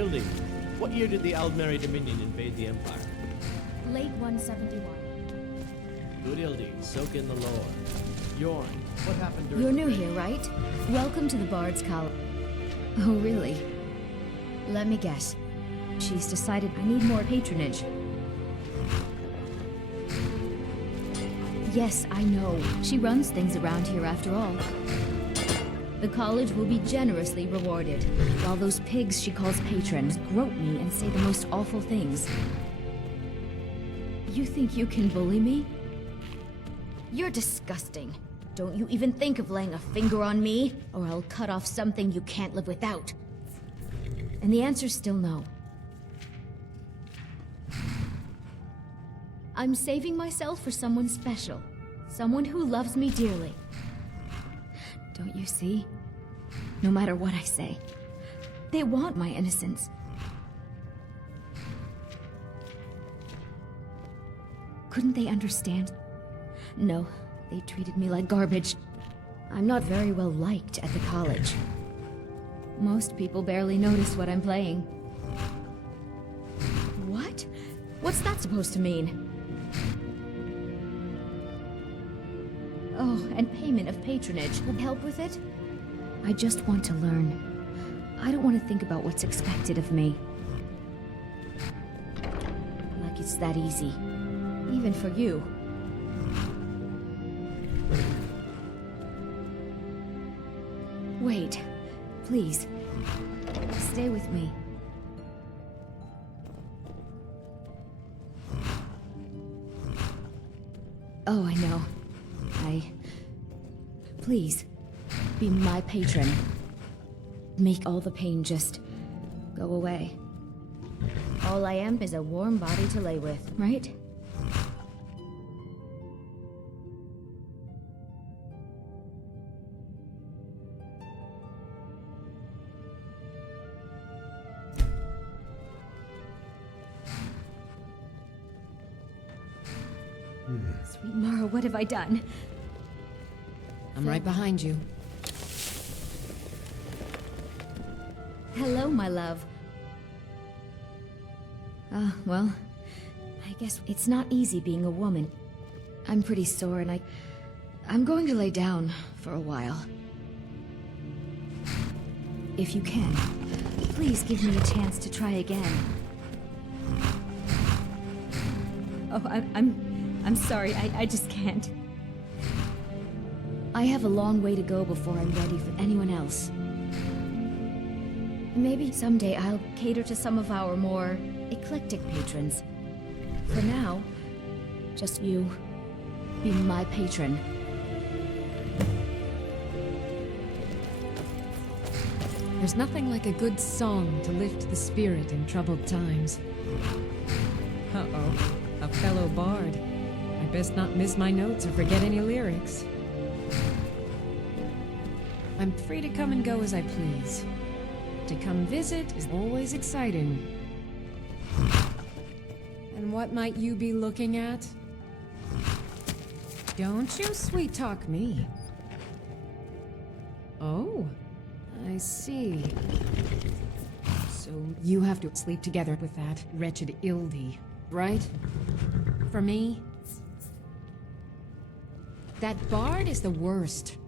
Ildi, what year did the Aldmeri Dominion invade the Empire? Late 171. Good Ildi, soak in the lore. Yorn, what happened during... You're new here, right? Welcome to the Bard's Column. Oh, really? Let me guess. She's decided I need more patronage. Yes, I know. She runs things around here after all. The college will be generously rewarded, while those pigs she calls patrons grope me and say the most awful things. You think you can bully me? You're disgusting. Don't you even think of laying a finger on me, or I'll cut off something you can't live without. And the answer's still no. I'm saving myself for someone special. Someone who loves me dearly. Don't you see? No matter what I say, they want my innocence. Couldn't they understand? No, they treated me like garbage. I'm not very well liked at the college. Most people barely notice what I'm playing. What? What's that supposed to mean? Oh, and payment of patronage will help with it? I just want to learn. I don't want to think about what's expected of me. Like it's that easy. Even for you. Wait. Please. Stay with me. Oh, I know. Please, be my patron. Make all the pain just go away. All I am is a warm body to lay with, right? Sweet Mara, what have I done? I'm right behind you. Hello, my love. Well, I guess it's not easy being a woman. I'm pretty sore and I'm going to lay down for a while. If you can, please give me a chance to try again. Oh, I'm sorry, I just can't. I have a long way to go before I'm ready for anyone else. Maybe someday I'll cater to some of our more eclectic patrons. For now, just you. Be my patron. There's nothing like a good song to lift the spirit in troubled times. Uh-oh, a fellow bard. I best not miss my notes or forget any lyrics. I'm free to come and go as I please. To come visit is always exciting. And what might you be looking at? Don't you sweet-talk me. Oh, I see. So you have to sleep together with that wretched Ildi, right? For me? That bard is the worst.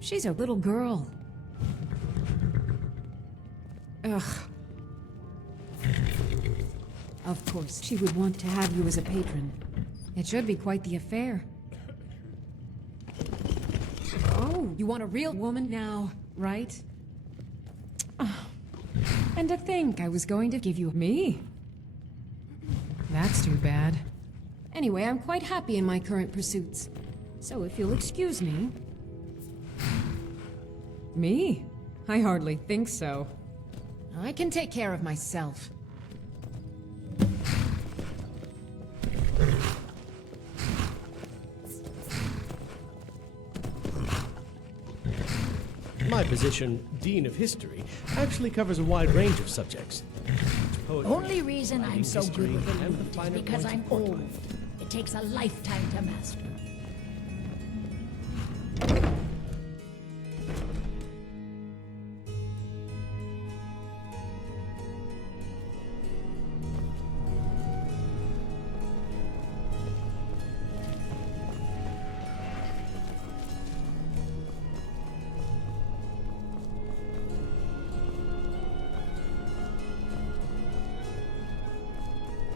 She's a little girl. Ugh. Of course, she would want to have you as a patron. It should be quite the affair. Oh, you want a real woman now, right? Oh. And to think I was going to give you me. That's too bad. Anyway, I'm quite happy in my current pursuits. So if you'll excuse me... Me? I hardly think so. I can take care of myself. My position, Dean of History, actually covers a wide range of subjects. Poetry, Only reason I'm so history, good with the and the lute is finer because points I'm of court old. life. It takes a lifetime to master.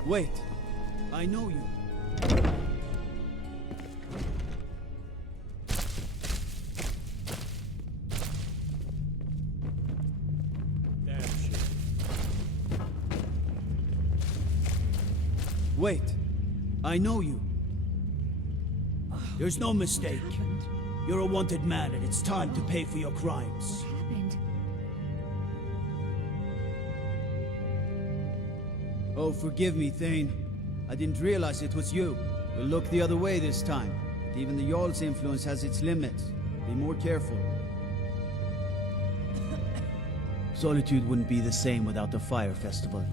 Wait. I know you. Damn shit. Wait. I know you. There's no mistake. You're a wanted man, and it's time to pay for your crimes. Happened. Oh, forgive me, Thane. I didn't realize it was you. We'll look the other way this time. But even the Jarl's influence has its limits. Be more careful. Solitude wouldn't be the same without the Fire Festival.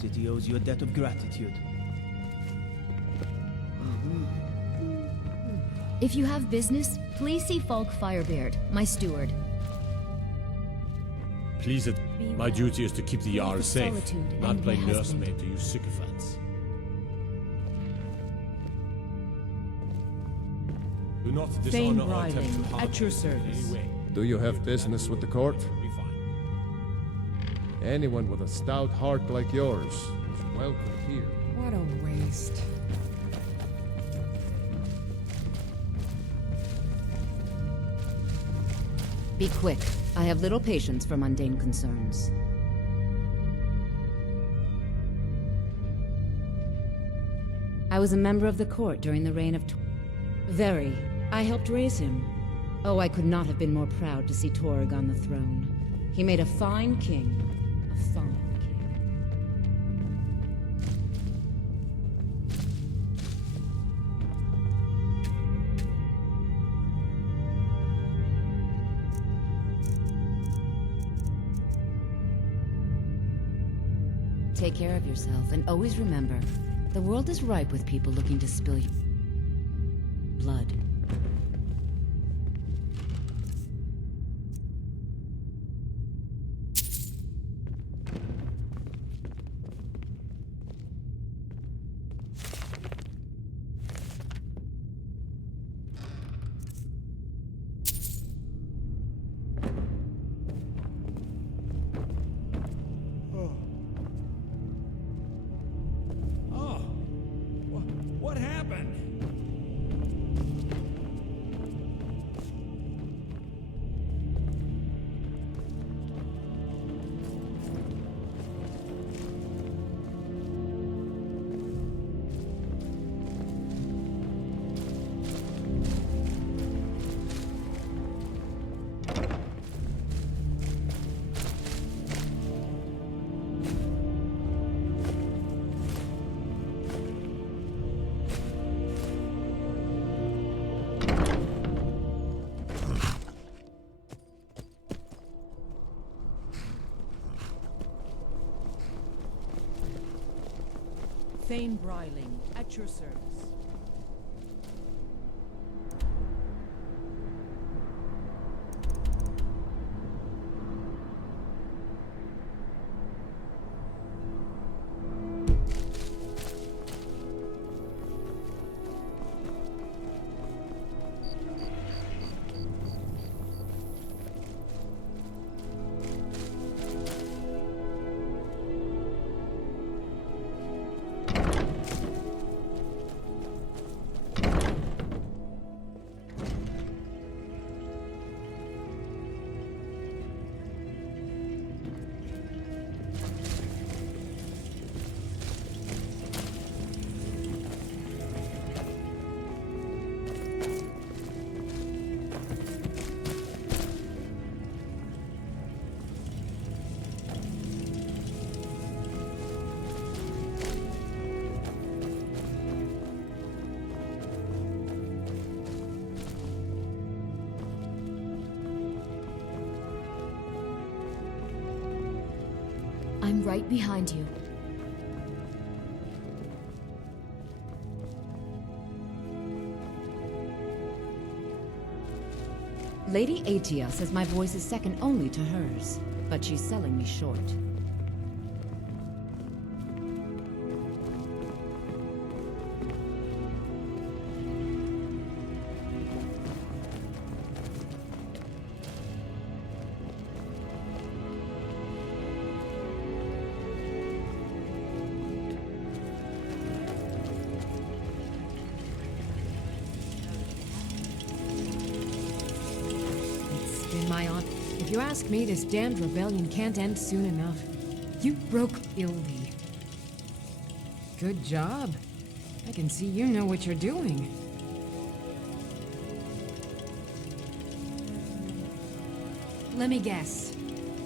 City owes you a debt of gratitude. If you have business, please see Falk Firebeard, my steward. Please, my duty is to keep the Jarl the safe, solitude not and play my husband. nursemaid to you sycophants. Do not Thane dishonor our attempt to Bryling, harm at your you in service. any way. Do you have business with the court? Be fine. Anyone with a stout heart like yours is welcome here. What a waste. Be quick. I have little patience for mundane concerns. I was a member of the court during the reign of Very. I helped raise him. Oh, I could not have been more proud to see Torg on the throne. He made a fine king. A fine king. Take care of yourself, and always remember, the world is ripe with people looking to spill blood. What happened? Thane Bryling, at your service. I'm right behind you. Lady Atia says my voice is second only to hers, but she's selling me short. my aunt. If you ask me, this damned rebellion can't end soon enough. You broke Illy. Good job. I can see you know what you're doing. Let me guess.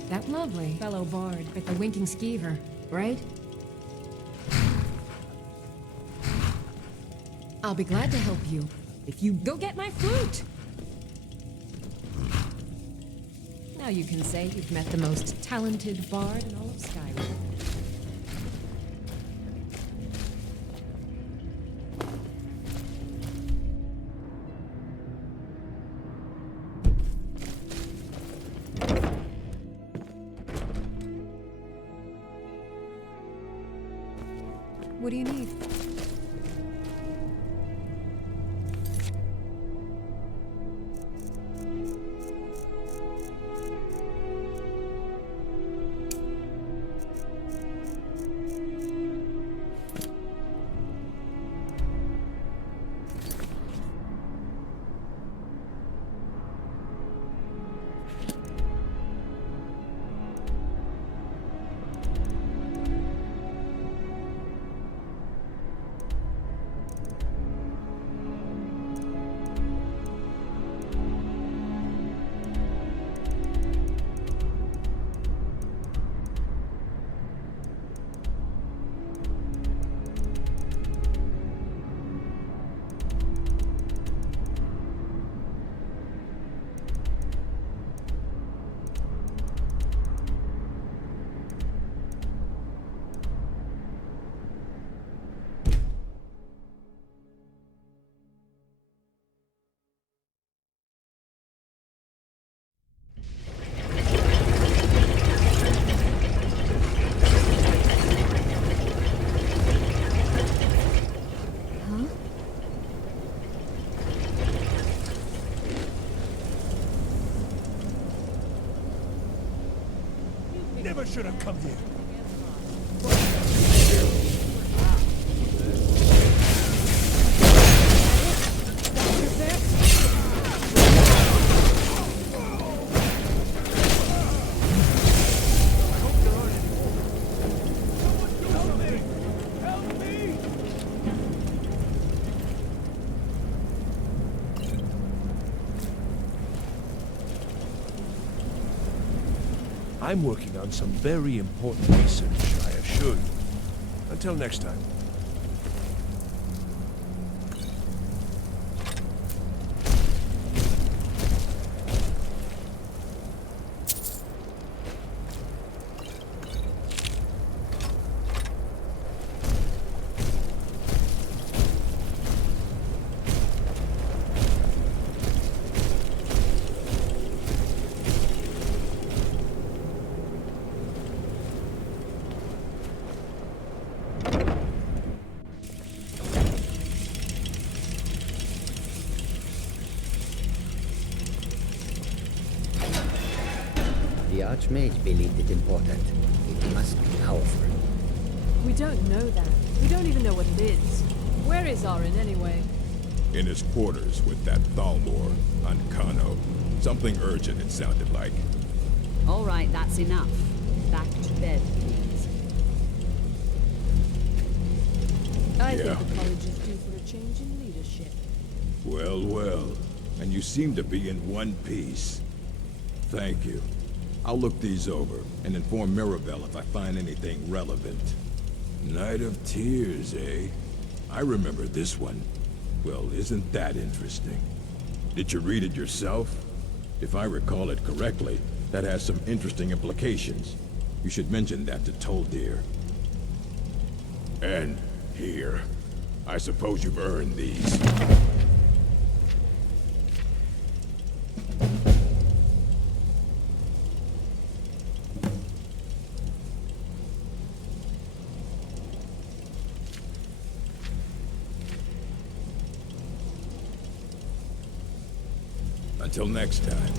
That lovely fellow bard with the winking skeever, right? I'll be glad to help you if you go get my flute. Now you can say you've met the most talented bard in all of Skyrim. What do you need? Never should have come here. I'm working on some very important research, I assure you. Until next time. The Archmage believed it important. It must be powerful. We don't know that. We don't even know what it is. Where is Arin anyway? In his quarters with that Thalmor on Kano. Something urgent, it sounded like. All right, that's enough. Back to bed, please. I think the college is due for a change in leadership. Well, well. And you seem to be in one piece. Thank you. I'll look these over and inform Mirabelle if I find anything relevant. Night of Tears, eh? I remember this one. Well, isn't that interesting? Did you read it yourself? If I recall it correctly, that has some interesting implications. You should mention that to Toldir. And here. I suppose you've earned these. Until next time.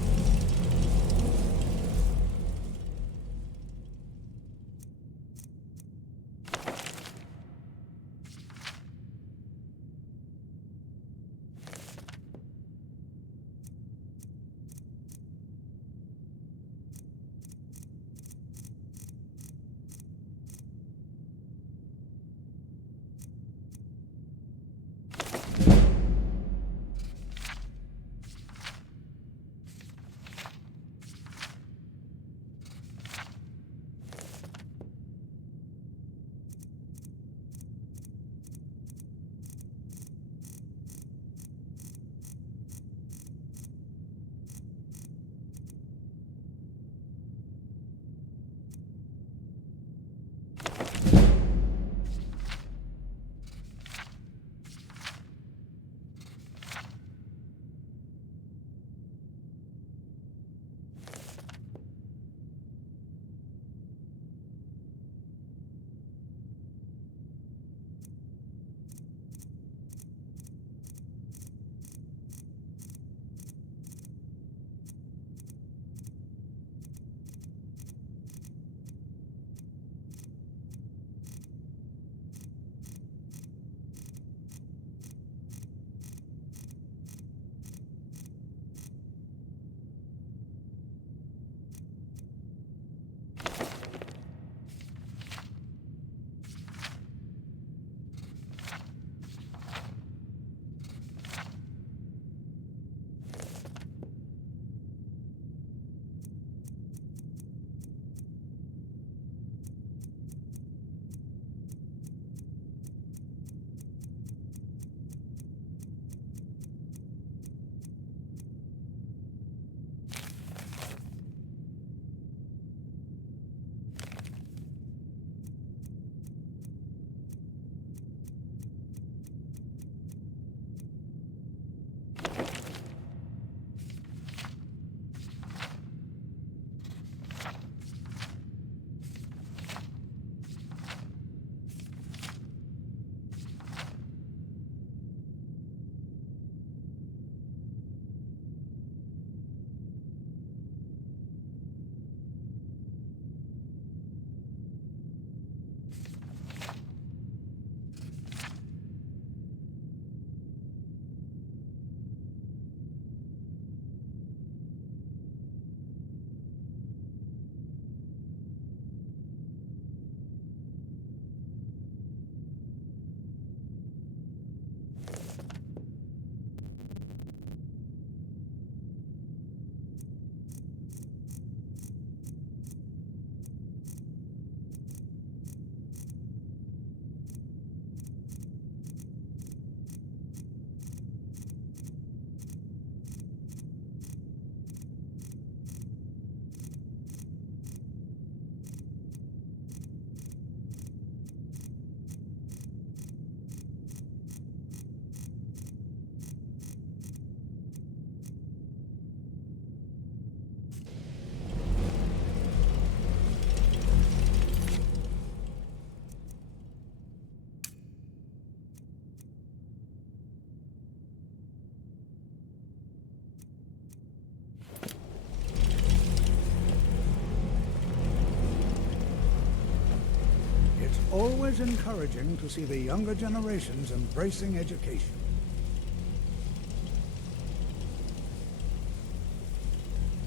always encouraging to see the younger generations embracing education.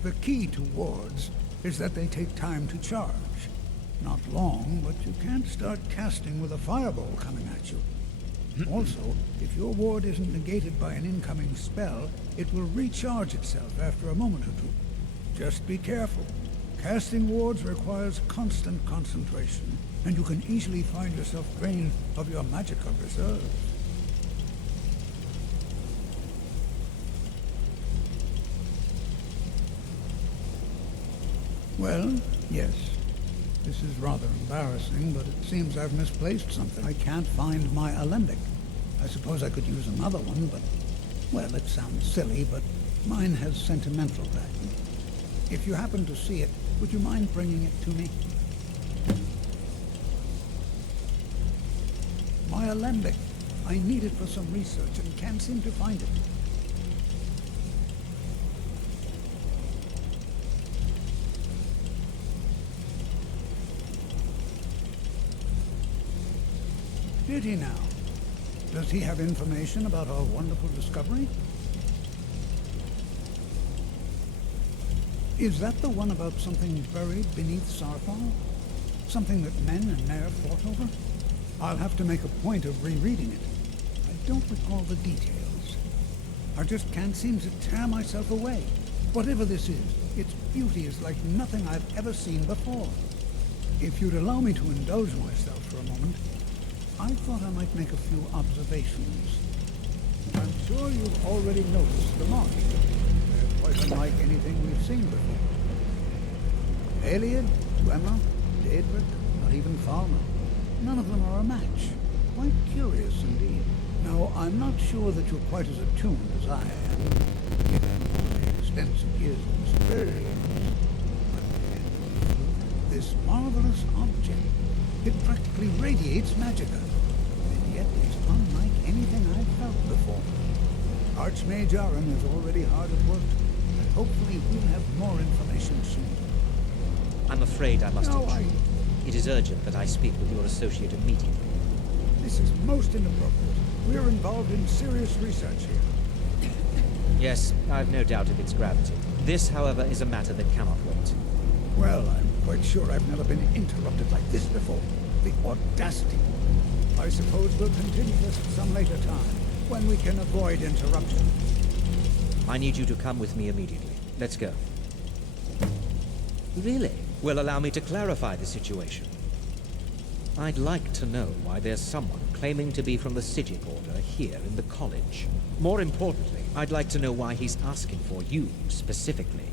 The key to wards is that they take time to charge. Not long, but you can't start casting with a fireball coming at you. Also, if your ward isn't negated by an incoming spell, it will recharge itself after a moment or two. Just be careful. Casting wards requires constant concentration, and you can easily find yourself drained of your magical reserves. Well, yes. This is rather embarrassing, but it seems I've misplaced something. I can't find my alembic. I suppose I could use another one, but... well, it sounds silly, but mine has sentimental value. If you happen to see it, would you mind bringing it to me? My alembic. I need it for some research and can't seem to find it. Did he now? Does he have information about our wonderful discovery? Is that the one about something buried beneath Sarthal? Something that men and Mare fought over? I'll have to make a point of rereading it. I don't recall the details. I just can't seem to tear myself away. Whatever this is, its beauty is like nothing I've ever seen before. If you'd allow me to indulge myself for a moment, I thought I might make a few observations. I'm sure you've already noticed the marks. They're quite unlike anything we've seen before. Aliad, Gwemma, Daedric, not even Falmer. None of them are a match. Quite curious indeed. Now, I'm not sure that you're quite as attuned as I am, given my extensive years of experience. But this marvelous object, it practically radiates magicka, and yet it's unlike anything I've felt before. Archmage Aaron is already hard at work, and hopefully we'll have more information soon. I'm afraid I must No, intrude. It is urgent that I speak with your associate immediately. This is most inappropriate. We're involved in serious research here. Yes, I've no doubt of its gravity. This, however, is a matter that cannot wait. Well, I'm quite sure I've never been interrupted like this before. The audacity. I suppose we'll continue this at some later time, when we can avoid interruption. I need you to come with me immediately. Let's go. Really? Well, allow me to clarify the situation. I'd like to know why there's someone claiming to be from the Psijic Order here in the college. More importantly, I'd like to know why he's asking for you, specifically.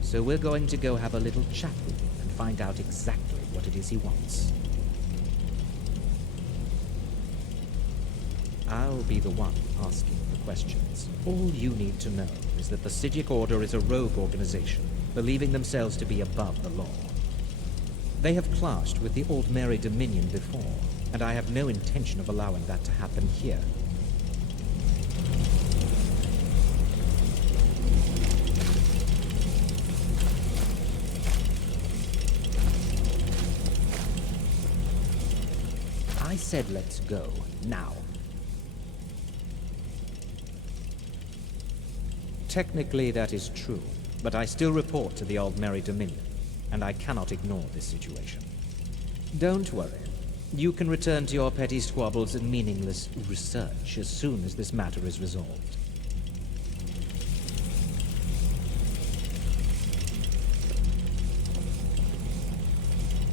So we're going to go have a little chat with him and find out exactly what it is he wants. I'll be the one asking the questions. All you need to know is that the Psijic Order is a rogue organization, believing themselves to be above the law. They have clashed with the Old Mary Dominion before, and I have no intention of allowing that to happen here. I said let's go, now. Technically that is true, but I still report to the Old Mary Dominion, and I cannot ignore this situation. Don't worry. You can return to your petty squabbles and meaningless research as soon as this matter is resolved.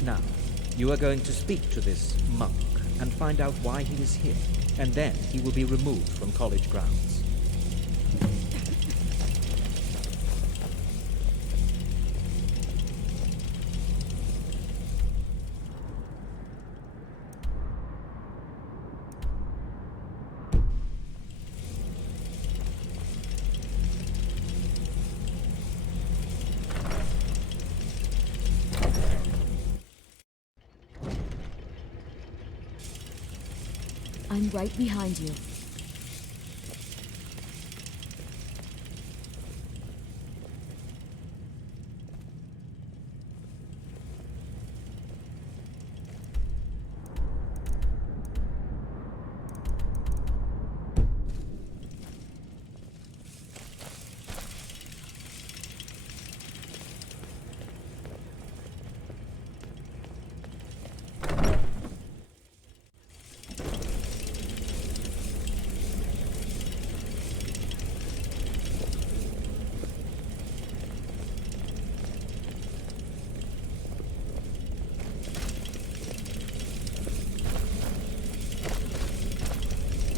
Now, you are going to speak to this monk and find out why he is here, and then he will be removed from college grounds. I'm right behind you.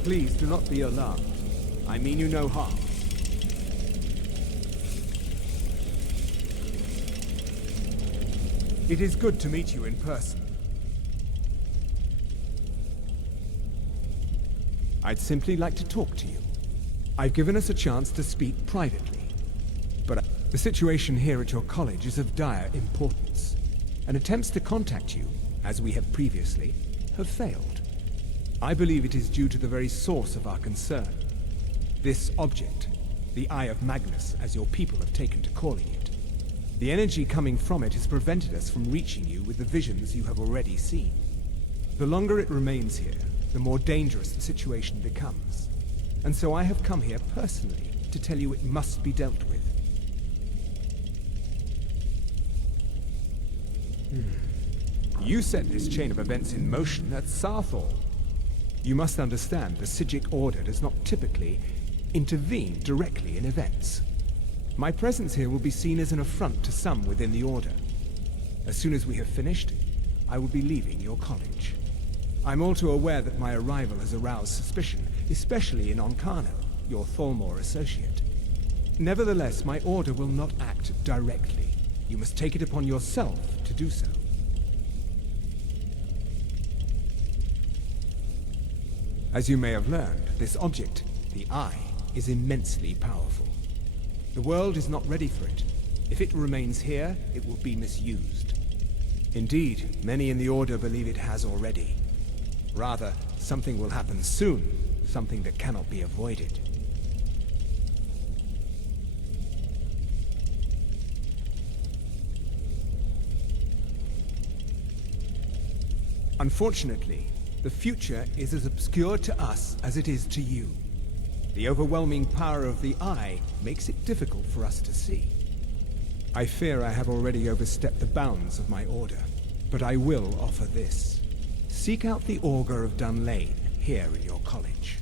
Please do not be alarmed. I mean you no harm. It is good to meet you in person. I'd simply like to talk to you. I've given us a chance to speak privately, but the situation here at your college is of dire importance, and attempts to contact you, as we have previously, have failed. I believe it is due to the very source of our concern. This object, the Eye of Magnus, as your people have taken to calling it. The energy coming from it has prevented us from reaching you with the visions you have already seen. The longer it remains here, the more dangerous the situation becomes. And so I have come here personally to tell you it must be dealt with. You set this chain of events in motion at Sarthal. You must understand the Psijic Order does not typically intervene directly in events. My presence here will be seen as an affront to some within the Order. As soon as we have finished, I will be leaving your college. I'm all too aware that my arrival has aroused suspicion, especially in Onkano, your Thalmor associate. Nevertheless, my Order will not act directly. You must take it upon yourself to do so. As you may have learned, this object, the Eye, is immensely powerful. The world is not ready for it. If it remains here, it will be misused. Indeed, many in the Order believe it has already. Rather, something will happen soon, something that cannot be avoided. Unfortunately, the future is as obscure to us as it is to you. The overwhelming power of the Eye makes it difficult for us to see. I fear I have already overstepped the bounds of my Order, but I will offer this. Seek out the Augur of Dunlane here in your college.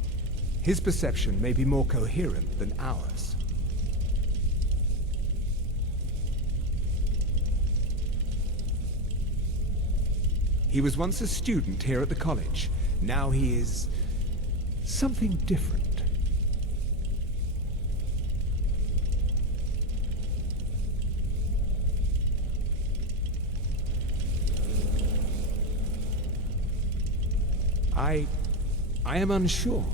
His perception may be more coherent than ours. He was once a student here at the college. Now he is something different. I am unsure.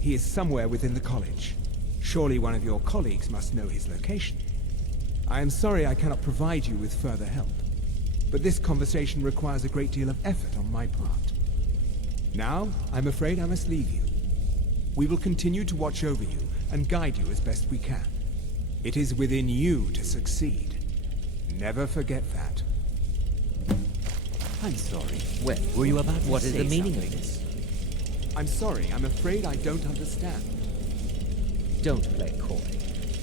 He is somewhere within the college. Surely one of your colleagues must know his location. I am sorry I cannot provide you with further help, but this conversation requires a great deal of effort on my part. Now, I'm afraid I must leave you. We will continue to watch over you and guide you as best we can. It is within you to succeed. Never forget that. I'm sorry. Well, Were you about to what is say the meaning something? of this? I'm sorry, I'm afraid I don't understand. Don't play coy.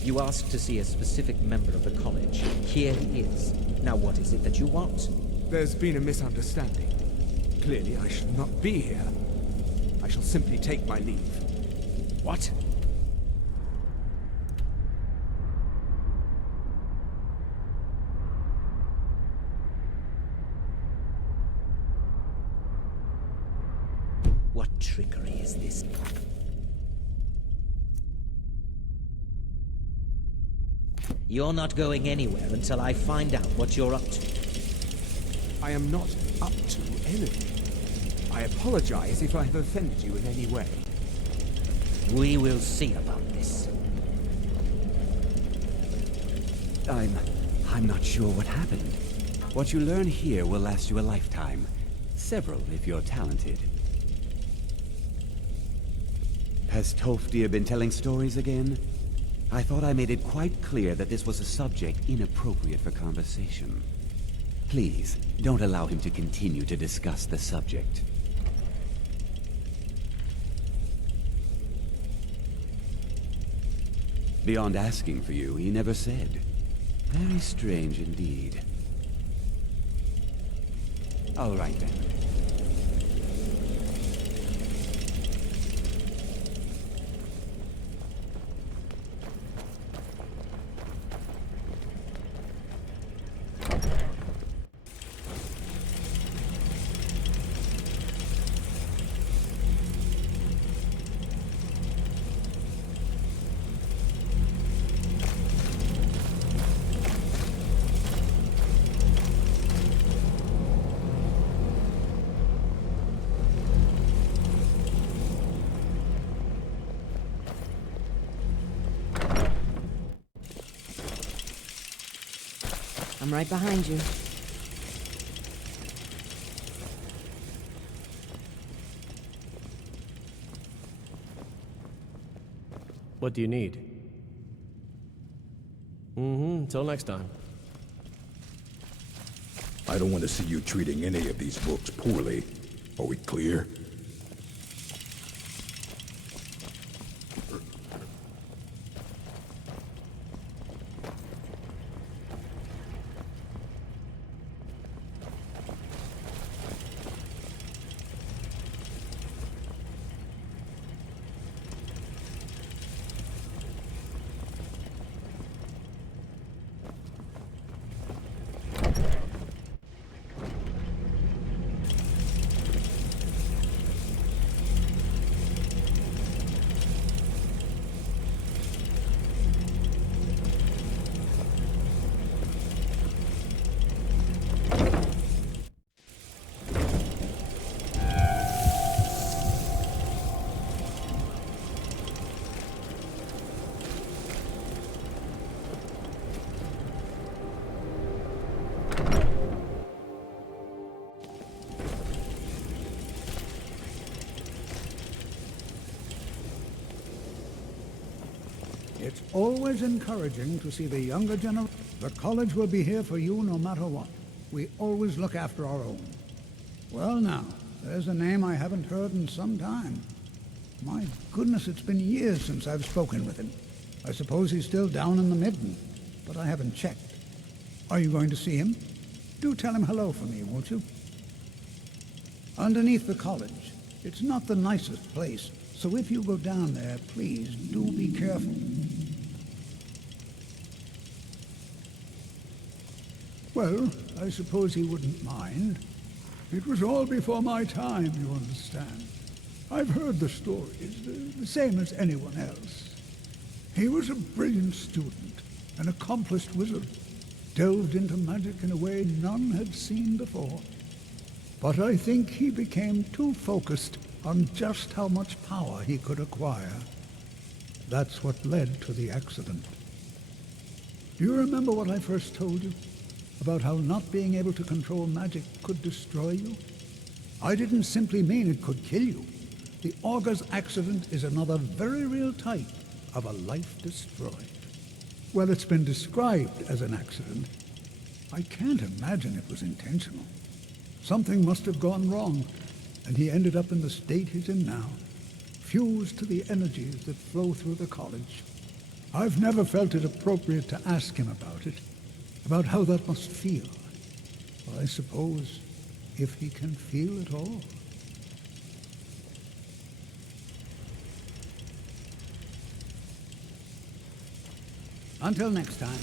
You asked to see a specific member of the college. Here he is. Now what is it that you want? There's been a misunderstanding. Clearly, I should not be here. I shall simply take my leave. What? What trickery is this? You're not going anywhere until I find out what you're up to. I am not up to anything. I apologize if I have offended you in any way. We will see about this. I'm not sure what happened. What you learn here will last you a lifetime. Several, if you're talented. Has Tofdir been telling stories again? I thought I made it quite clear that this was a subject inappropriate for conversation. Please, don't allow him to continue to discuss the subject. Beyond asking for you, he never said. Very strange indeed. All right then. I'm right behind you. What do you need? Until next time. I don't want to see you treating any of these books poorly. Are we clear? It's always encouraging to see the younger generation. The college will be here for you no matter what. We always look after our own. Well now, there's a name I haven't heard in some time. My goodness, it's been years since I've spoken with him. I suppose he's still down in the Midden, but I haven't checked. Are you going to see him? Do tell him hello for me, won't you? Underneath the college. It's not the nicest place, so if you go down there, please do be careful. Well, I suppose he wouldn't mind. It was all before my time, you understand. I've heard the stories, the same as anyone else. He was a brilliant student, an accomplished wizard, delved into magic in a way none had seen before. But I think he became too focused on just how much power he could acquire. That's what led to the accident. Do you remember what I first told you? About how not being able to control magic could destroy you? I didn't simply mean it could kill you. The Augur's accident is another very real type of a life destroyed. Well, it's been described as an accident. I can't imagine it was intentional. Something must have gone wrong, and he ended up in the state he's in now, fused to the energies that flow through the college. I've never felt it appropriate to ask him about how that must feel. Well, I suppose if he can feel at all. Until next time.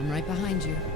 I'm right behind you.